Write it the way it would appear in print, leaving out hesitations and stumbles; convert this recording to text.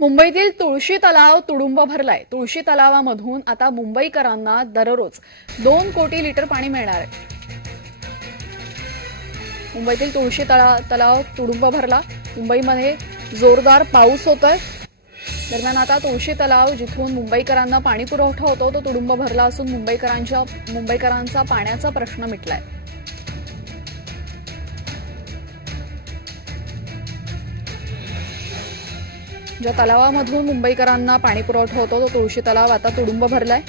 मुंबईतील तुळशी तलाव तुडुंब भरलाय। तुळशी तलावामधून आता मुंबईकरांना दररोज 2 कोटी लिटर पाणी मिळणार आहे। मुंबईतील तुळशी तलाव तुडुंब भरला। मुंबईमध्ये जोरदार पाऊस होतोय। दरम्यान आता तुळशी तलाव जिथून मुंबईकरांना पाणी पुरवठा होतो तो तुडुंब भरला असून मुंबईकरांचा पाण्याचा प्रश्न मिटलाय। ज्या तलावामधून मुंबईकरांना पाणी पुरवठा होतो तो तुळशी तलाव आता तुडुंब भरलाय।